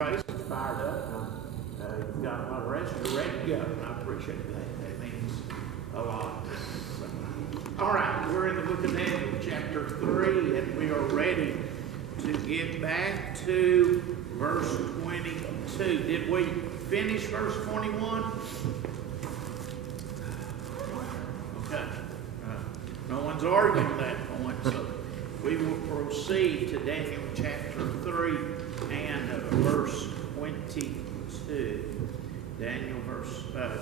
Praise is fired up. You've got a lot of rest. You're ready to go. I appreciate that. That means a lot. All right, we're in the book of Daniel, chapter 3, and we are ready to get back to verse 22. Did we finish verse 21? Okay. No one's arguing that point, so we will proceed to Daniel chapter 3 and verse 22. Daniel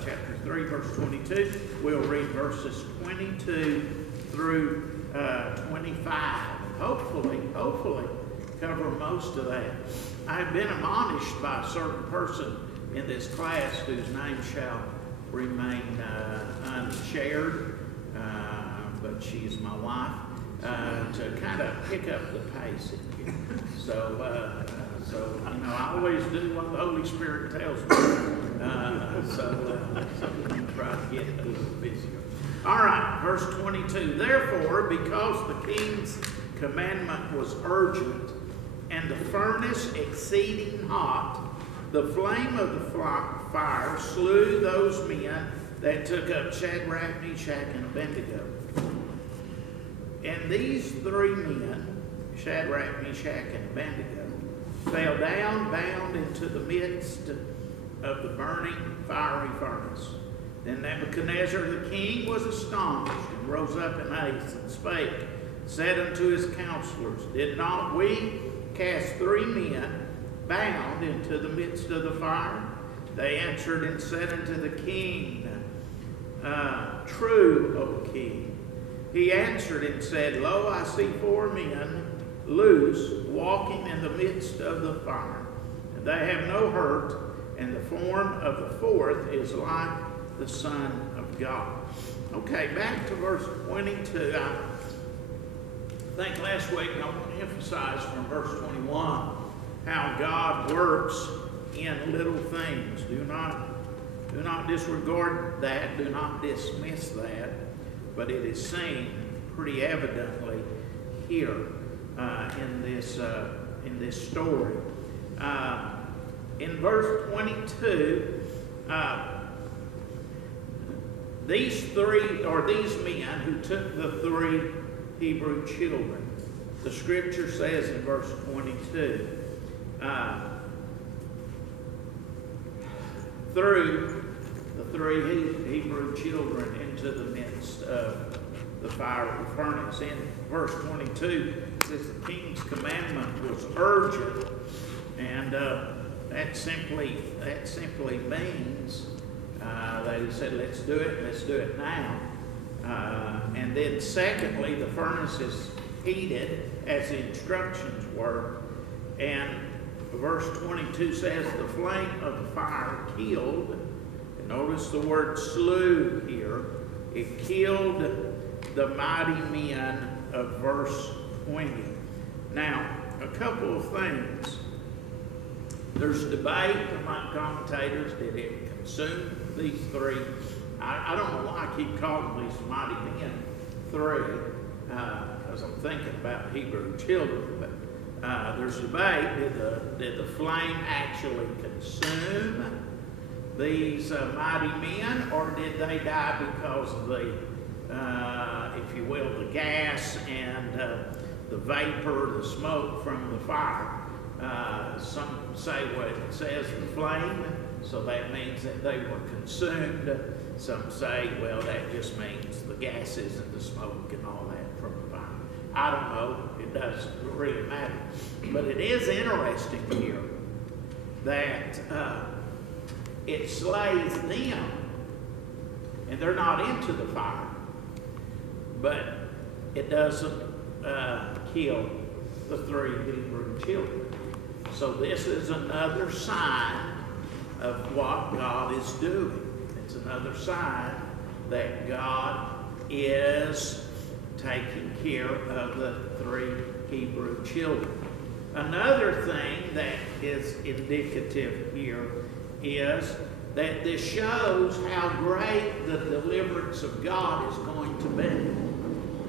chapter 3, verse 22. We'll read verses 22 through 25. Hopefully, cover most of that. I have been admonished by a certain person in this class whose name shall remain unshared, but she is my wife, to kind of pick up the pace in here. So I always do what the Holy Spirit tells me. So I'm trying to get a little busier. All right, verse 22. Therefore, because the king's commandment was urgent, and the furnace exceeding hot, the flame of the fire slew those men that took up Shadrach, Meshach, and Abednego. And these three men, Shadrach, Meshach, and Abednego, fell down bound into the midst of the burning fiery furnace. Then Nebuchadnezzar the king was astonished, and rose up in haste, and spake, said unto his counselors, Did not we cast three men bound into the midst of the fire? They answered and said unto the king, True, O king. He answered and said, Lo, I see four men loose, walking in the midst of the fire, and they have no hurt, and the form of the fourth is like the Son of God. Okay, back to verse 22. I think last week I want to emphasize from verse 21 how God works in little things. Do not disregard that. Do not dismiss that. But it is seen pretty evidently here in this story. In verse 22, these men who took the three Hebrew children, the scripture says in verse 22, threw the three Hebrew children into the midst of the fiery furnace. In verse 22, it says the king's commandment was urgent, and that simply means that he said, let's do it now. And then secondly, the furnace is heated as the instructions were. And verse 22 says the flame of the fire killed. And notice the word slew here. It killed the mighty men of verse 20. Now, a couple of things. There's debate among commentators. Did it consume these three? I don't know why I keep calling these mighty men three, because I'm thinking about Hebrew children. But there's debate. Did the flame actually consume these mighty men, or did they die because of the, if you will, the gas and the vapor, the smoke from the fire? Some say, well, it says the flame, so that means that they were consumed. Some say, well, that just means the gases and the smoke and all that from the fire. I don't know. It doesn't really matter. But it is interesting here that it slays them, and they're not into the fire. But it doesn't kill the three Hebrew children. So this is another sign of what God is doing. It's another sign that God is taking care of the three Hebrew children. Another thing that is indicative here is that this shows how great the deliverance of God is going to be.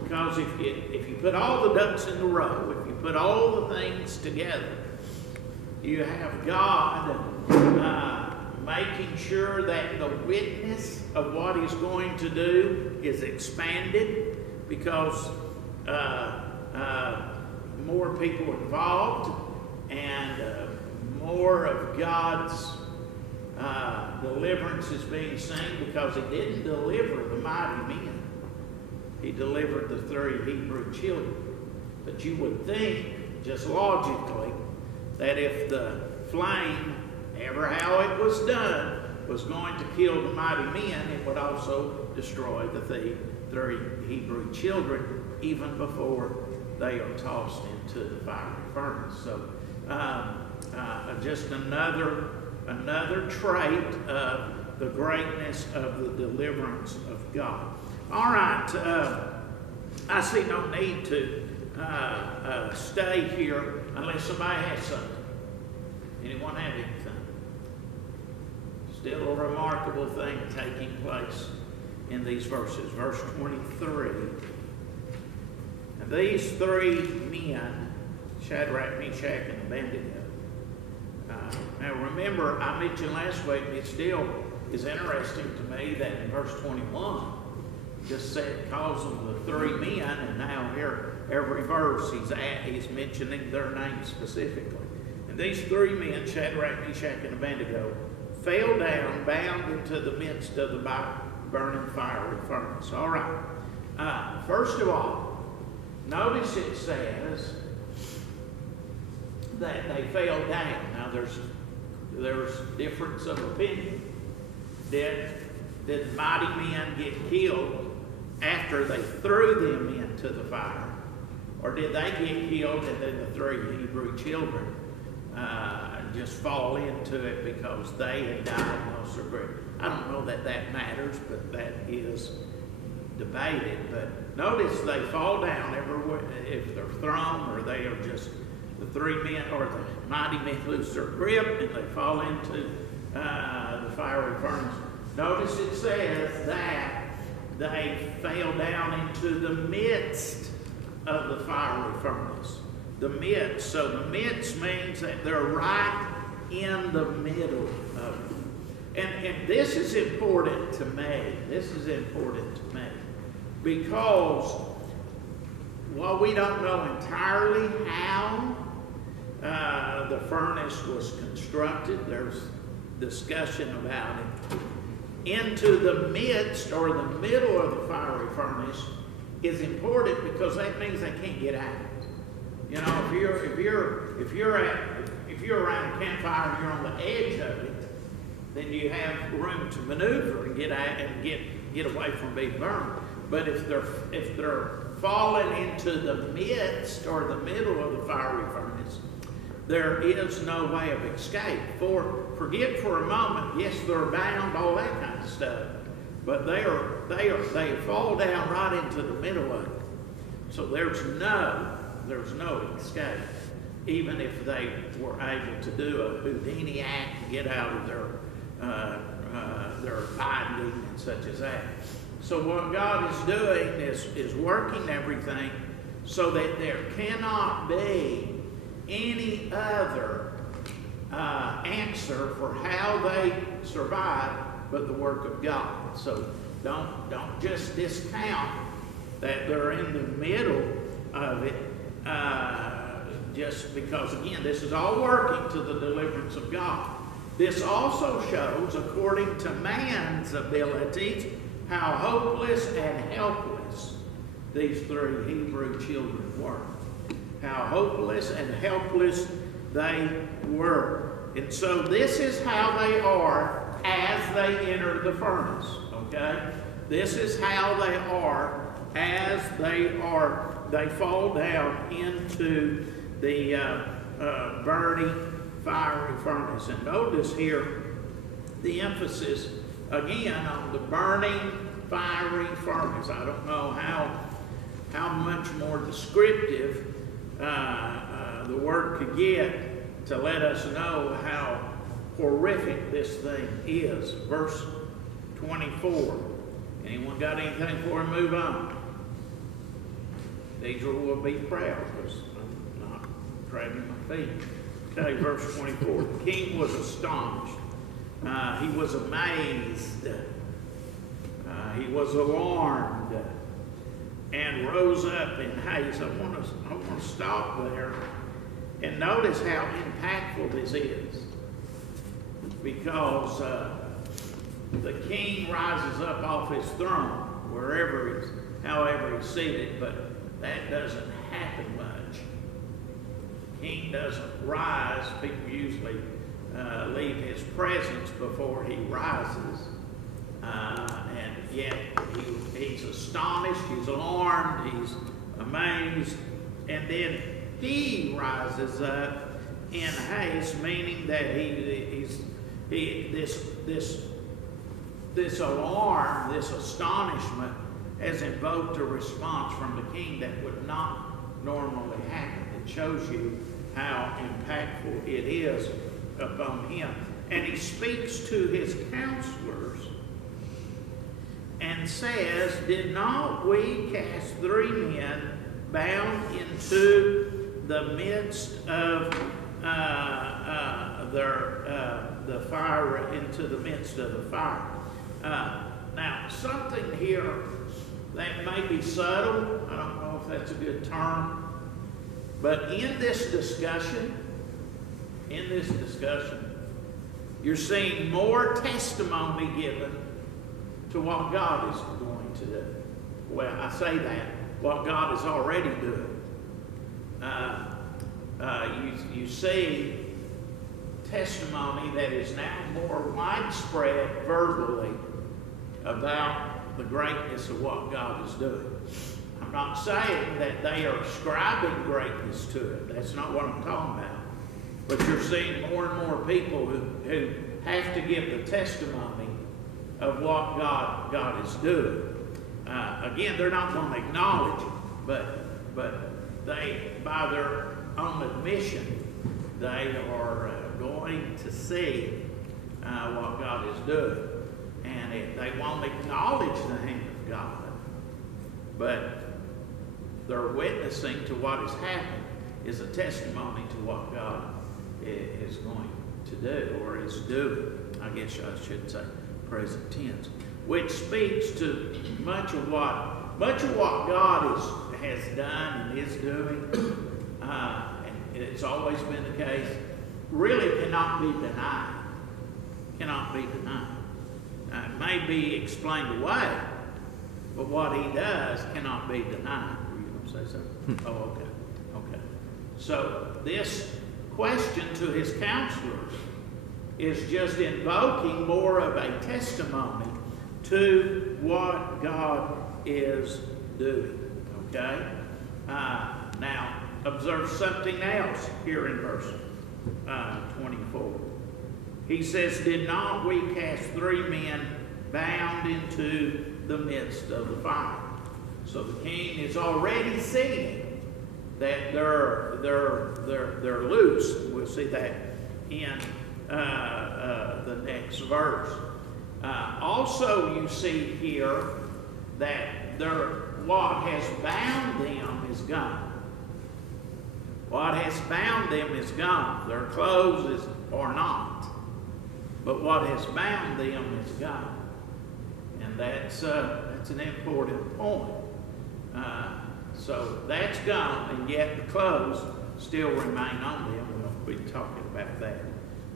Because if you put all the ducks in a row, if you put all the things together, You have God making sure that the witness of what He's going to do is expanded because more people involved and more of God's deliverance is being seen, because He didn't deliver the mighty men. He delivered the 3 Hebrew children. But you would think, just logically, that if the flame, ever how it was done, was going to kill the mighty men, it would also destroy the 3 Hebrew children even before they are tossed into the fiery furnace. So just another trait of the greatness of the deliverance of God. All right, I see no need to stay here unless somebody has something. Anyone have anything? Still a remarkable thing taking place in these verses. Verse 23. And these 3 men, Shadrach, Meshach, and Abednego. Now remember, I mentioned last week, it still is interesting to me that in verse 21, just said calls them the 3 men, and now here every verse he's mentioning their names specifically. And these 3 men, Shadrach, Meshach, and Abednego, fell down, bound into the midst of the burning fiery furnace. All right. First of all, notice it says that they fell down. Now there's difference of opinion. Did the mighty men get killed after they threw them into the fire? Or did they get killed and then the 3 Hebrew children just fall into it because they had died and lost their grave? I don't know that matters, but that is debated. But notice they fall down everywhere, if they're thrown or they are just the 3 men or the mighty men lose their grip and they fall into the fiery furnace. Notice it says that they fell down into the midst of the fiery furnace. The midst. So the midst means that they're right in the middle of it. And this is important to me. This is important to me. Because while we don't know entirely how the furnace was constructed, there's discussion about it. Into the midst or the middle of the fiery furnace is important because that means they can't get out. You know, if you're around a campfire and you're on the edge of it, then you have room to maneuver and get out and get away from being burned. But if they're falling into the midst or the middle of the fiery furnace, there is no way of escape. Forget for a moment, yes, they're bound, all that kind of stuff, but they fall down right into the middle of it. So there's no escape, even if they were able to do a Houdini act and get out of their binding and such as that. So what God is doing is working everything so that there cannot be any other answer for how they survive but the work of God. So don't just discount that they're in the middle of it just because, again, this is all working to the deliverance of God. This also shows, according to man's abilities, how hopeless and helpless these 3 Hebrew children were. How hopeless and helpless they were. And so this is how they are as they enter the furnace, okay? This is how they are as they fall down into the burning fiery furnace. And notice here the emphasis again on the burning fiery furnace. I don't know how much more descriptive the word could get to let us know how horrific this thing is. Verse 24. Anyone got anything before we move on? Deidre will be proud because I'm not dragging my feet. Okay, verse 24. The king was astonished. He was amazed. He was alarmed and rose up in haste. I want to stop there and notice how impactful this is. Because the king rises up off his throne, however he's seated, but that doesn't happen much. The king doesn't rise. People usually leave his presence before he rises. And yet he's astonished, he's alarmed, he's amazed, and then he rises up in haste, meaning that this alarm, this astonishment has invoked a response from the king that would not normally happen. It shows you how impactful it is upon him. And he speaks to his counselors and says, "Did not we cast 3 men bound into the midst of the fire, into the midst of the fire?" Now, something here that may be subtle, I don't know if that's a good term, but in this discussion, you're seeing more testimony given to what God is going to do. Well, I say that, what God is already doing. You see testimony that is now more widespread verbally about the greatness of what God is doing. I'm not saying that they are ascribing greatness to it. That's not what I'm talking about. But you're seeing more and more people who have to give the testimony of what God is doing. Again, they're not going to acknowledge it, but they, by their own admission, they are going to see what God is doing. And they won't acknowledge the hand of God, but they're witnessing to what has happened is a testimony to what God is going to do, or is doing. I guess I should say present tense, which speaks to much of what God has done and is doing, and it's always been the case, really cannot be denied. Cannot be denied. It may be explained away, but what he does cannot be denied. Were you going to say something? Oh, okay. Okay. So this question to his counselors is just invoking more of a testimony to what God is doing. Okay? Now, observe something else here in verse 24. He says, "Did not we cast 3 men bound into the midst of the fire?" So the king is already seeing that they're loose. We'll see that in the next verse. Also, you see here that what has bound them is gone. What has bound them is gone. Their clothes are not. But what has bound them is gone. And that's an important point. So that's gone, and yet the clothes still remain on them. We'll be talking about that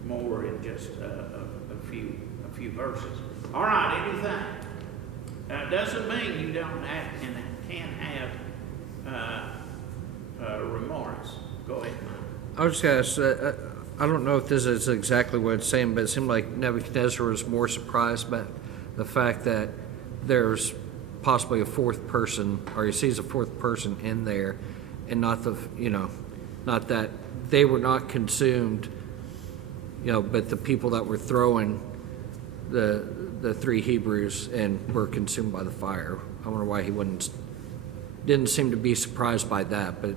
more in just a few verses. All right, anything. Doesn't mean you don't can have remarks. Go ahead, Mike. I was just going to say, I don't know if this is exactly what it's saying, but it seemed like Nebuchadnezzar was more surprised by the fact that there's possibly a 4th person, or he sees a 4th person in there, and not that they were not consumed, but the people that were throwing the 3 Hebrews and were consumed by the fire. I wonder why he didn't seem to be surprised by that, but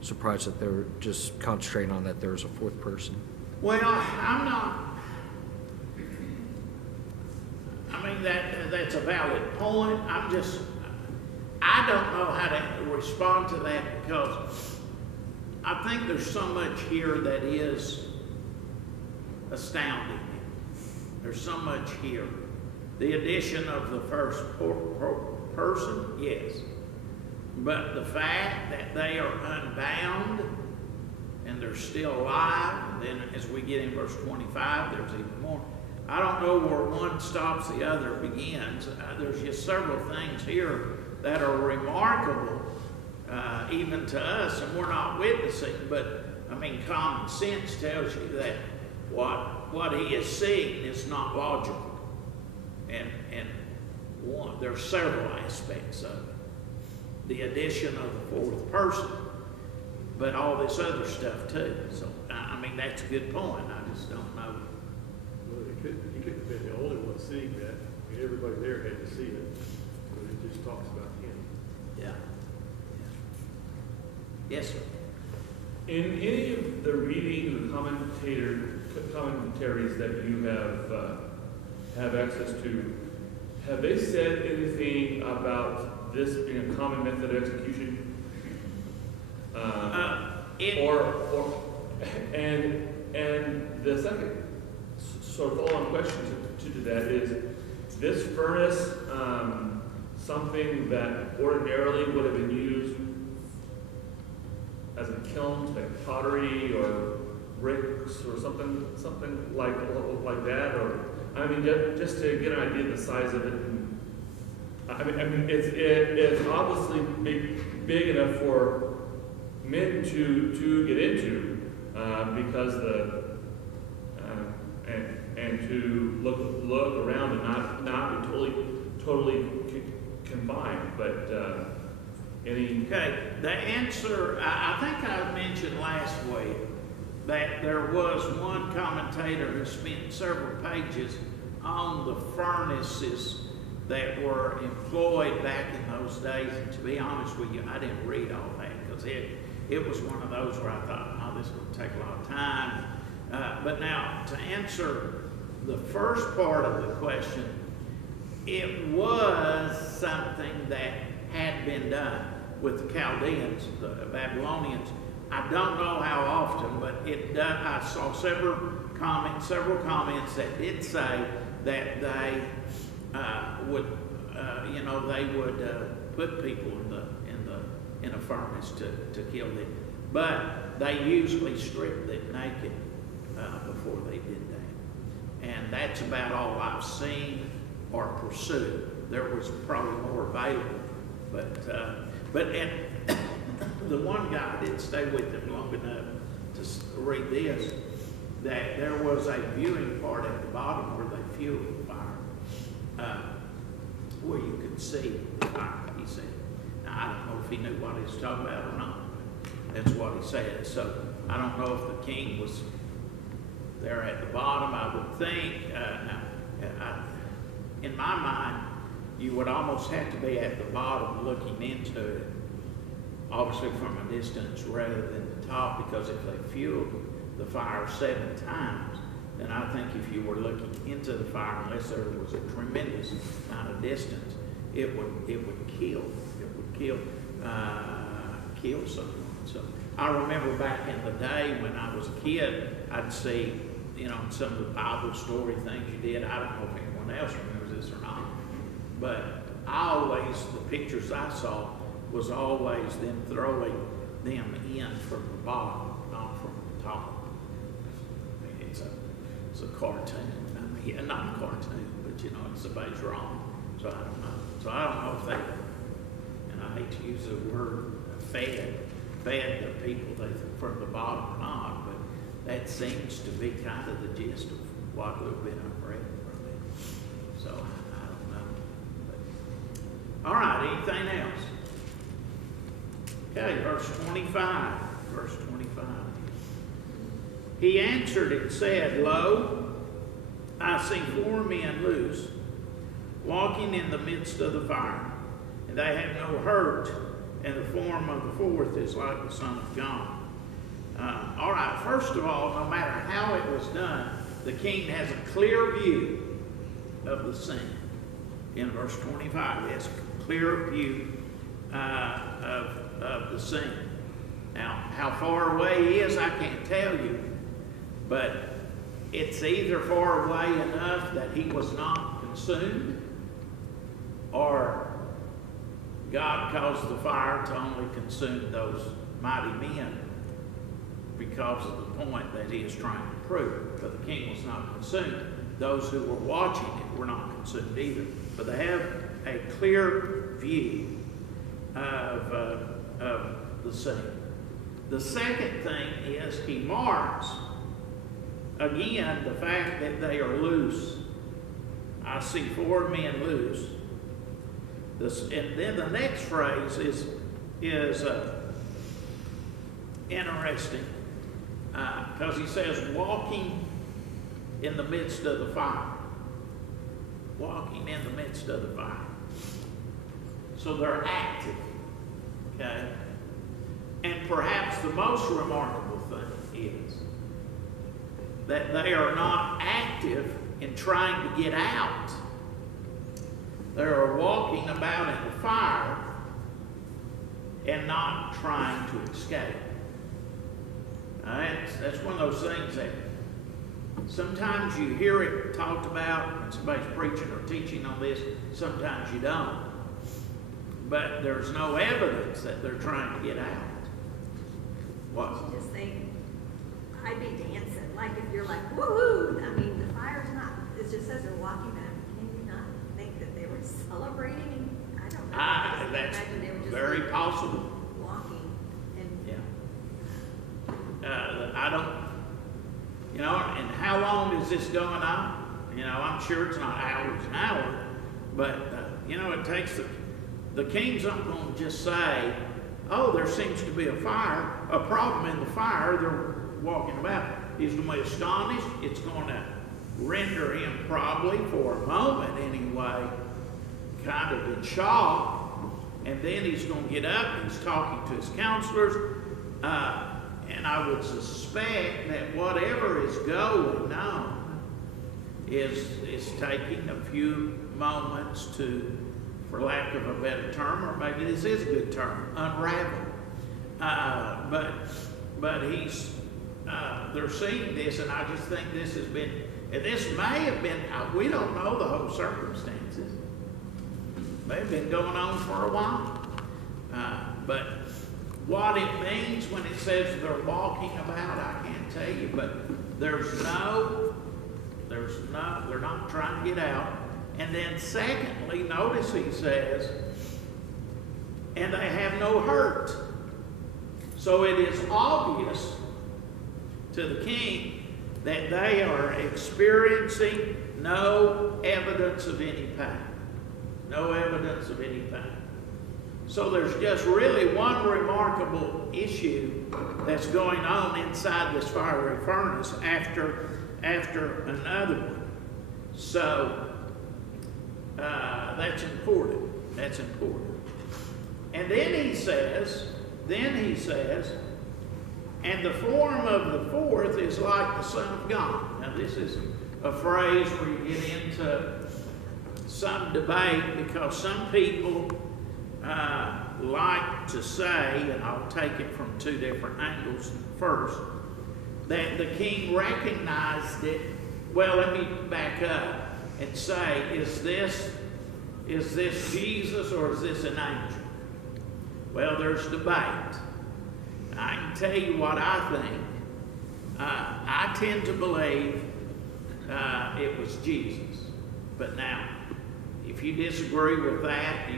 surprised that they were just concentrating on that there was a 4th person. Well, I'm not. I mean, that's a valid point. I don't know how to respond to that, because I think there's so much here that is astounding. There's so much here. The addition of the first person, yes. But the fact that they are unbound and they're still alive, and then as we get in verse 25, there's even more. I don't know where one stops, the other begins. There's just several things here that are remarkable, even to us, and we're not witnessing, but I mean, common sense tells you that what he is seeing is not logical. And there's several aspects of it. The addition of the fourth person, but all this other stuff too. So, I mean, that's a good point. I just don't know. Well, he couldn't have been the only one seeing that. I mean, everybody there had to see it. But it just talks about him. Yeah. Yes, sir. In any of the reading or commentaries that you have access to, have they said anything about this being a common method of execution? And the second sort of follow-on question to that is, this furnace something that ordinarily would have been used as a kiln to make pottery or bricks or something like that, or I mean, just to get an idea of the size of it. And, I mean, it's obviously big enough for men to get into because and to look around and not be totally confined, but. Okay, the answer, I think I mentioned last week that there was one commentator who spent several pages on the furnaces that were employed back in those days. And to be honest with you, I didn't read all that because it was one of those where I thought, oh, this is going to take a lot of time. But now, to answer the first part of the question, it was something that had been done with the Chaldeans, the Babylonians. I don't know how often, but it does. I saw several comments that did say that they would, they would put people in a furnace to kill them, but they usually stripped them naked before they did that, and that's about all I've seen or pursued. There was probably more available, but the one guy didn't stay with them long enough to read this, that there was a viewing part at the bottom where they fueled the fire, where you could see the fire, he said. Now, I don't know if he knew what he was talking about or not, but that's what he said. So I don't know if the king was there at the bottom. I would think, in my mind, you would almost have to be at the bottom looking into it, obviously from a distance rather than the top, because if they fueled the fire 7 times, then I think if you were looking into the fire, unless there was a tremendous amount of distance, it would kill. It would kill someone. So I remember back in the day when I was a kid, I'd see, some of the Bible story things you did. I don't know if anyone else remembers this or not, but the pictures I saw was always them throwing them in from the bottom, not from the top. I mean, it's a cartoon. I mean, not a cartoon, but somebody's wrong. So I don't know. So I don't know if they, and I hate to use the word fed the people from the bottom or not, but that seems to be kind of the gist of what little bit I've read from it. So I don't know. But, all right, anything else? Okay, verse 25. Verse 25. He answered and said, Lo, I see 4 men loose, walking in the midst of the fire, and they have no hurt, and the form of the fourth is like the Son of God. All right, first of all, no matter how it was done, the king has a clear view of the scene. In verse 25, he has a clear view of the scene. Now, how far away he is, I can't tell you, but it's either far away enough that he was not consumed, or God caused the fire to only consume those mighty men because of the point that he is trying to prove. But the king was not consumed. Those who were watching it were not consumed either. But they have a clear view of the scene. The second thing is he marks, again, the fact that they are loose. I see 4 men loose. And then the next phrase is interesting because he says, walking in the midst of the fire. Walking in the midst of the fire. So they're active. Okay? And perhaps the most remarkable thing is that they are not active in trying to get out. They are walking about in the fire and not trying to escape. That's one of those things that sometimes you hear it talked about when somebody's preaching or teaching on this, sometimes you don't. But there's no evidence that they're trying to get out. What? You just think, I'd be dancing. Like if you're like, woohoo! I mean, the fire's not, it just says they're walking back. Can you not think that they were celebrating? I don't know. I just That's imagine they were just very like possible. walking. And Yeah. I don't, and how long is this going on? I'm sure it's not hours and hours, but, it takes the king's not going to just say, oh, there seems to be a problem in the fire, they're walking about. He's going to be astonished. It's going to render him probably for a moment anyway, kind of in shock. And then he's going to get up and he's talking to his counselors. And I would suspect that whatever is going on is taking a few moments to, for lack of a better term, or maybe this is a good term, unravel. But they're seeing this, and I just think this has been, and this may have been, we don't know the whole circumstances. May have been going on for a while. But what it means when it says they're walking about, I can't tell you, but they're not trying to get out. And then secondly, notice he says, and they have no hurt. So it is obvious to the king that they are experiencing no evidence of any pain. No evidence of any pain. So there's just really one remarkable issue that's going on inside this fiery furnace after another one. So that's important. That's important. And then he says, and the form of the fourth is like the Son of God. Now this is a phrase where you get into some debate because some people like to say, and I'll take it from 2 different angles first, that the king recognized it. Well, let me back up and say, is this Jesus or is this an angel? Well, there's debate. I can tell you what I think. I tend to believe it was Jesus. But now, if you disagree with that,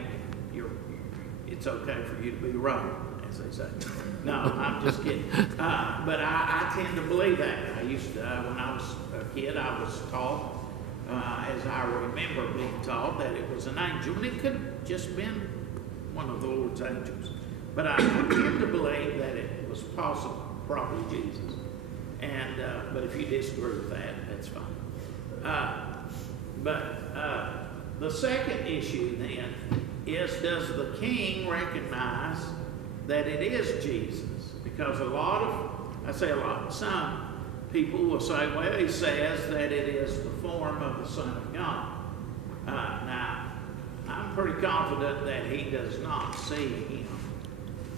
it's okay for you to be wrong, as they say. No, I'm just kidding. But I tend to believe that. I used to, when I was a kid, I was taught, as I remember being taught, that it was an angel. And it could have just been one of the Lord's angels. But I tend to believe that it was possible, probably Jesus. And but if you disagree with that, that's fine. But the second issue then is, does the king recognize that it is Jesus? Because some people will say, well, he says that it is the form of the Son of God. Now, I'm pretty confident that he does not see him.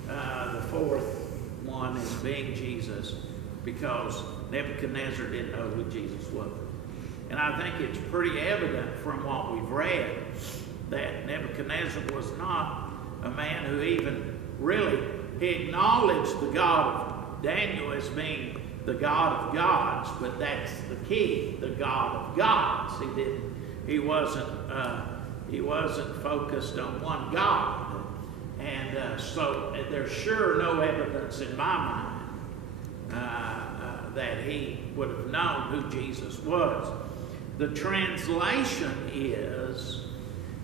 The fourth one as being Jesus because Nebuchadnezzar didn't know who Jesus was. And I think it's pretty evident from what we've read that Nebuchadnezzar was not a man who even really, he acknowledged the God of Daniel as being the God of gods, but that's the key, the God of gods. He wasn't focused on one God. And so there's sure no evidence in my mind that he would have known who Jesus was. The translation is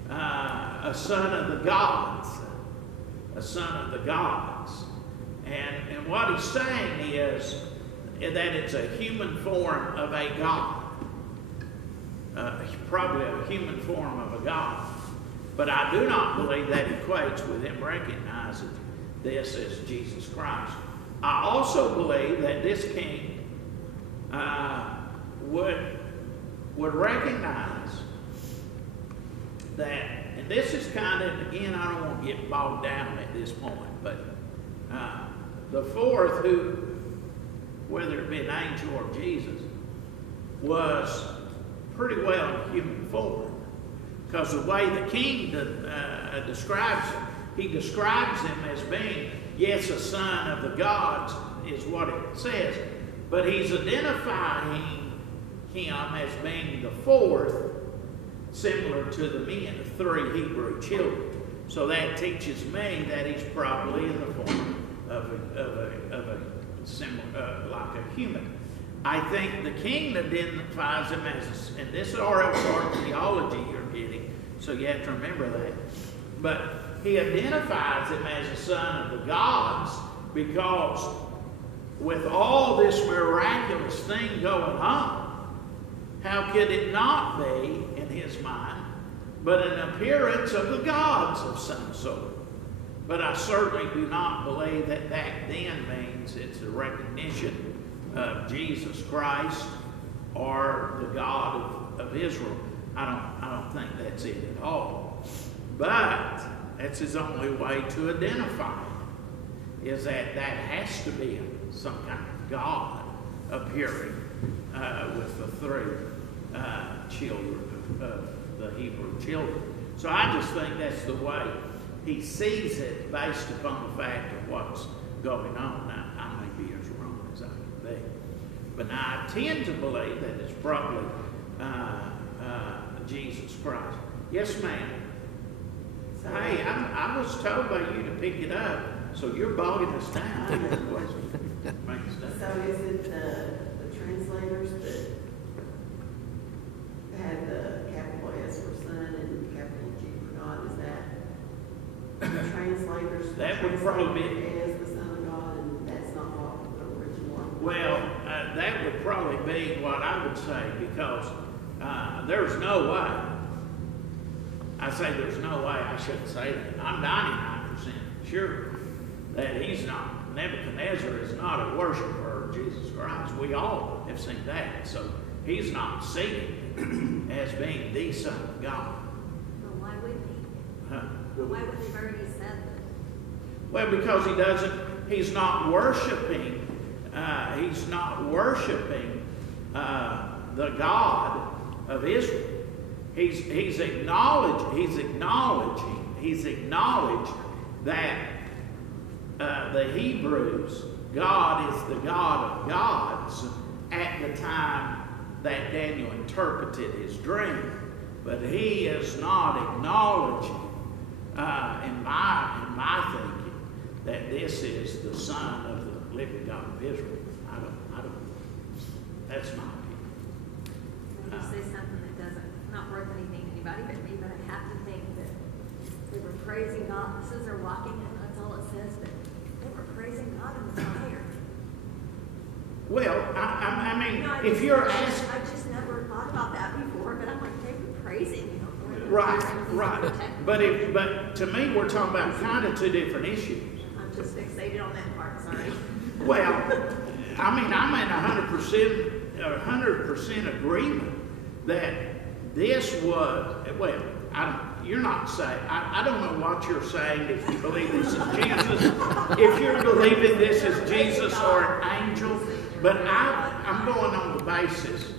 a son of the gods. A son of the gods. And what he's saying is that it's a human form of a god. Probably a human form of a god. But I do not believe that equates with him recognizing this as Jesus Christ. I also believe that this king would recognize that, and this is kind of, again, I don't want to get bogged down at this point, but the fourth, who, whether it be an angel or Jesus, was pretty well in human form. Because the way the king describes him, he describes him as being, yes, a son of the gods, is what it says, but he's identifying him as being the fourth, similar to the men, the three Hebrew children. So that teaches me that he's probably in the form of a similar, like a human. I think the king identifies him as, and this is R.L. theology you're getting, so you have to remember that. But he identifies him as a son of the gods because with all this miraculous thing going on, how could it not be, in his mind, but an appearance of the gods of some sort? But I certainly do not believe that that then means it's a recognition of Jesus Christ or the God of Israel. I don't think that's it at all. But that's his only way to identify it, is that has to be some kind of God appearing with the three children of the Hebrew children. So I just think that's the way he sees it based upon the fact of what's going on. Now, I may be as wrong as I can be. But now I tend to believe that it's probably Jesus Christ. Yes, ma'am. Hey, I was told by you to pick it up, so you're bogging us down. I have a question. So is it the translators that had the capital S for son and capital G for God? Is that the translators? That would probably be as the Son of God, and that's not what the original one. Well, that would probably be what I would say, because there's no way. I say there's no way. I shouldn't say that. I'm 99% sure that he's not. Nebuchadnezzar is not a worshiper of Jesus Christ. We all have seen that. So he's not seen as being the Son of God. Well, why wouldn't he? Huh? Why wouldn't he have already said that? Well, because he's not worshiping the God of Israel. He's acknowledged that the Hebrews, God is the God of gods at the time that Daniel interpreted his dream. But he is not acknowledging, in my thinking, that this is the Son of the living God of Israel. I don't. That's my opinion. When you say something that not worth anything to anybody but me, but I have to think that they were praising God. It says they're walking, and that's all it says, but they were praising God in the fire. Well, I mean, You know, if you're asking... I just never thought about that before, but I'm like, they were praising, you know. Right. But to me, we're talking about kind of two different issues. I'm just fixated on that part, sorry. Well, I mean, I'm in 100% agreement that this was, well, you're not saying, I don't know what you're saying if you believe this is Jesus, if you're believing this is Jesus or an angel, but I'm going on the basis